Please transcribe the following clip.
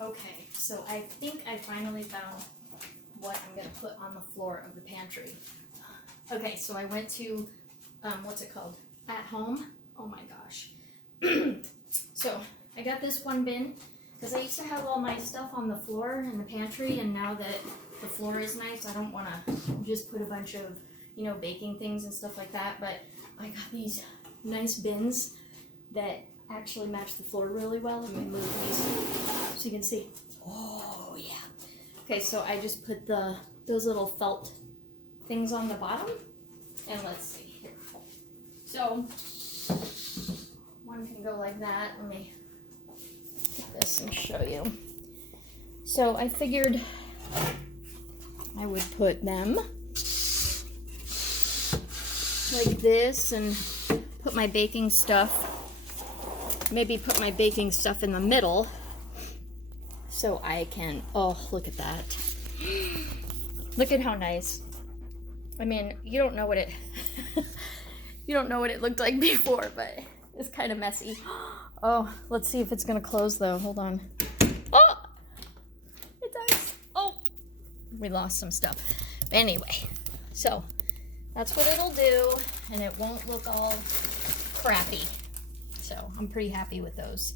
Okay, so I think I finally found what I'm gonna put on the floor of the pantry. Okay, so I went to, what's it called? At Home. Oh my gosh. So I got this one bin because I used to have all my stuff on the floor in the pantry, and now that the floor is nice, I don't want to just put a bunch of, you know, baking things and stuff like that. But I got these nice bins that actually match the floor really well. I'm gonna move these so you can see. Oh yeah. Okay, so I just put those little felt things on the bottom, and let's see here. So one can go like that. Let me get this and show you. So I figured I would put them like this and put my baking stuff, maybe put my baking stuff in the middle so I can, oh, look at that. Look at how nice. I mean, you don't know what it you don't know what it looked like before, but it's kind of messy. Oh, let's see if it's gonna close though. Hold on. Oh, it does. Oh, we lost some stuff. Anyway, so that's what it'll do, and it won't look all crappy. So I'm pretty happy with those.